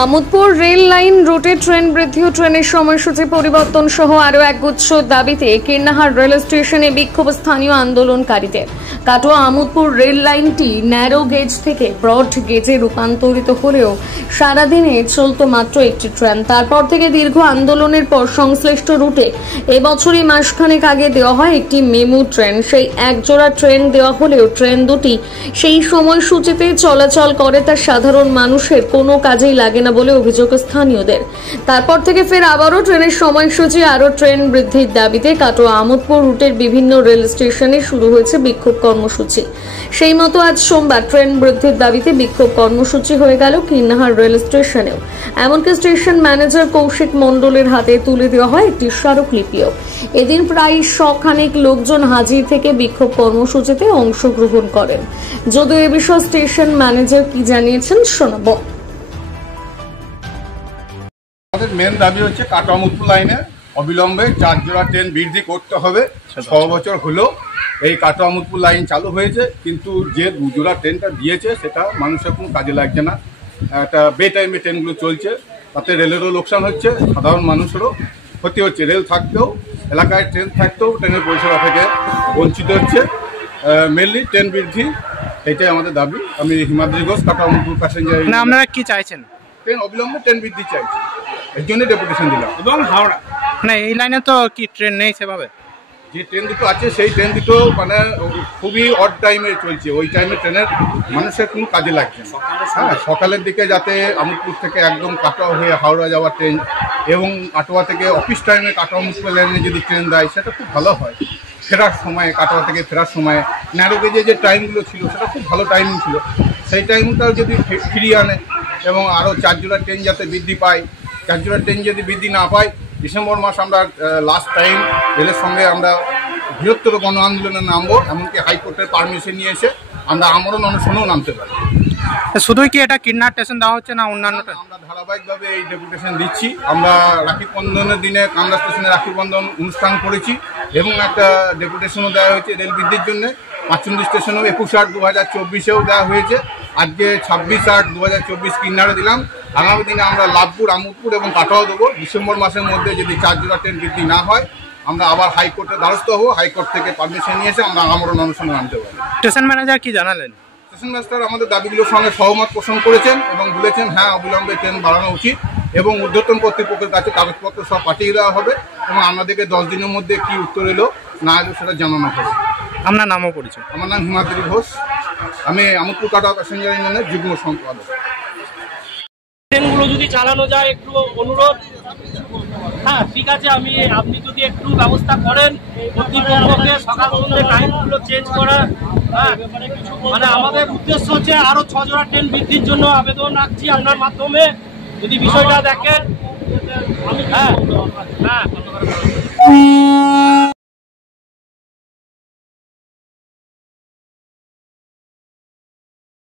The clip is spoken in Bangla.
আমোদপুর রেল লাইন রুটে ট্রেন বৃদ্ধি ও ট্রেনের সময়সূচি পরিবর্তন সহ আরও একগুচ্ছ দাবিতে কীর্ণাহার রেল স্টেশনে বিক্ষোভ স্থানীয় আন্দোলনকারীদের। কাটোয়া আমোদপুর রেল লাইনটি ন্যারো গেজ থেকে ব্রড গেজে রূপান্তরিত হলেও সারাদিনে চলত মাত্র একটি ট্রেন। তারপর থেকে দীর্ঘ আন্দোলনের পর সংশ্লিষ্ট রুটে এবছরই মাসখানেক আগে দেওয়া হয় একটি মেমু ট্রেন। সেই একজোড়া ট্রেন দেওয়া হলেও ট্রেন দুটি সেই সময়সূচিতে চলাচল করে, তা সাধারণ মানুষের কোনো কাজেই লাগে না বলে অভিযোগ স্থানীয়দের। তারপর থেকে ফের আবারও ট্রেনের সময়সূচি আরও ট্রেন বৃদ্ধির দাবিতে কাটোয়া আমোদপুর রুটের বিভিন্ন রেল স্টেশনে শুরু হয়েছে বিক্ষোভ কর্মসূচি। সেই মতো আজ সোমবার ট্রেন বৃদ্ধির দাবিতে বিক্ষোভ কর্মসূচি হয়ে গেল কীর্ণাহার রেল স্টেশনেও। এমনকি স্টেশন ম্যানেজার কৌশিক মণ্ডলের হাতে তুলে দেওয়া হয় একটি স্মারকলিপিও। এদিন প্রায় 100 খানেক লোকজন হাজির থেকে বিক্ষোভ কর্মসূচিতে অংশগ্রহণ করেন। যদিও এ বিষয়ে স্টেশন ম্যানেজার কি জানিয়েছেন শোনাবো। আমাদের মেন দাবি হচ্ছে কাটোয়া আমোদপুর লাইনে অবিলম্বে 4 জোড়া ট্রেন বৃদ্ধি করতে হবে। 6 বছর হলো এই কাটোয়া আমোদপুর লাইন চালু হয়েছে, কিন্তু যে 2 জোড়া ট্রেনটা দিয়েছে সেটা মানুষের কোনো কাজে লাগছে না। একটা বে টাইমে ট্রেনগুলো চলছে, তাতে রেলেরও লোকসান হচ্ছে, সাধারণ মানুষেরও ক্ষতি হচ্ছে। রেল থাকতেও, এলাকায় ট্রেন থাকতেও ট্রেনের পরিষেবা থেকে বঞ্চিত হচ্ছে। মেনলি ট্রেন বৃদ্ধি, এটাই আমাদের দাবি। আমি হিমাদ্রি ঘোষ, কাটোয়া আমোদপুর প্যাসেঞ্জার। আপনারা কি চাইছেন? ট্রেন অবিলম্বে ট্রেন বৃদ্ধি চাইছি, এর জন্য ডেপুটেশন দিলাম। এবং হাওড়া না, এই লাইনে তো কি ট্রেন নেই সেভাবে? যে ট্রেন দুটো আছে সেই ট্রেন দুটো মানে খুবই অড টাইমে চলছে, ওই টাইমে ট্রেনের মানুষের কোনো কাজে লাগছে না। হ্যাঁ, সকালের দিকে যাতে আমোদপুর থেকে একদম কাটোয়া হয়ে হাওড়া যাওয়ার ট্রেন, এবং কাটোয়া থেকে অফিস টাইমে কাটোয়া আমোদপুর লাইনে যদি ট্রেন দেয় সেটা খুব ভালো হয়। ফেরার সময়, কাটোয়া থেকে ফেরার সময় ন্যারো গেজে যে টাইমগুলো ছিল সেটা খুব ভালো টাইমিং ছিল, সেই টাইমটাও যদি ফিরিয়ে আনে এবং আরও 4 জোড়া ট্রেন যাতে বৃদ্ধি পায়। 4 জোড়া ট্রেন যদি বৃদ্ধি না পায়, ডিসেম্বর মাস আমরা লাস্ট টাইম রেলের সঙ্গে আমরা বৃহত্তর গণ আন্দোলনে নামবো। এমনকি হাইকোর্টের পারমিশন নিয়ে এসে আমরা আমরণ অনশনেও নামতে পারি। শুধুই কি এটা কীর্ণাহার স্টেশন দেওয়া হচ্ছে না অন্যান্যটা? আমরা ধারাবাহিকভাবে এই ডেপুটেশন দিচ্ছি। আমরা রাখি বন্ধনের দিনে কান্দা স্টেশনে রাখি বন্ধন অনুষ্ঠান করেছি এবং একটা ডেপুটেশনও দেওয়া হয়েছে রেল বৃদ্ধির জন্য। পাঁচচন্ডী স্টেশনেও 21/8/2024-এও দেওয়া হয়েছে। আজকে 26/8/2024 কীর্ণাহারে দিলাম। আগামী দিনে আমরা লাভপুর, আমোদপুর এবং কাটোয়া দেবো। ডিসেম্বর মাসের মধ্যে যদি 4 জোড়া ট্রেন বৃদ্ধি না হয়, আমরা আবার হাইকোর্টের দ্বারস্থ হবো। হাইকোর্ট থেকে পারমিশন নিয়ে এসে আমরা আমরণ অনশনে নামতে পারি। স্টেশন ম্যানেজার কি জানালেন? স্টেশন মাস্টার আমাদের দাবিগুলোর সঙ্গে সহমত পোষণ করেছেন এবং বলেছেন হ্যাঁ, অবিলম্বে ট্রেন বাড়ানো উচিত এবং ঊর্ধ্বতন কর্তৃপক্ষের কাছে কাগজপত্র সব পাঠিয়ে দেওয়া হবে এবং আমাদেরকে 10 দিনের মধ্যে কি উত্তর এলো না এলো সেটা জানানো হবে। আপনার নামও পরিচয়? আমার নাম হিমাদ্রি ঘোষ, আমি আমোদপুর কাটোয়া প্যাসেঞ্জার ইউনিয়নের যুগ্ম সম্পাদক। ট্রেনগুলো যদি চালানো যায় একটু অনুরোধ। হ্যাঁ, ঠিক আছে, আপনি যদি একটু ব্যবস্থা করেন কর্তৃপক্ষকে সকাল সন্ধ্যে টাইমগুলো চেঞ্জ করা। হ্যাঁ, মানে আমাদের উদ্দেশ্য হচ্ছে আরো 6 জোড়া ট্রেন বৃদ্ধির জন্য আবেদন রাখছি আপনার মাধ্যমে, যদি বিষয়টা দেখেন। হ্যাঁ হ্যাঁ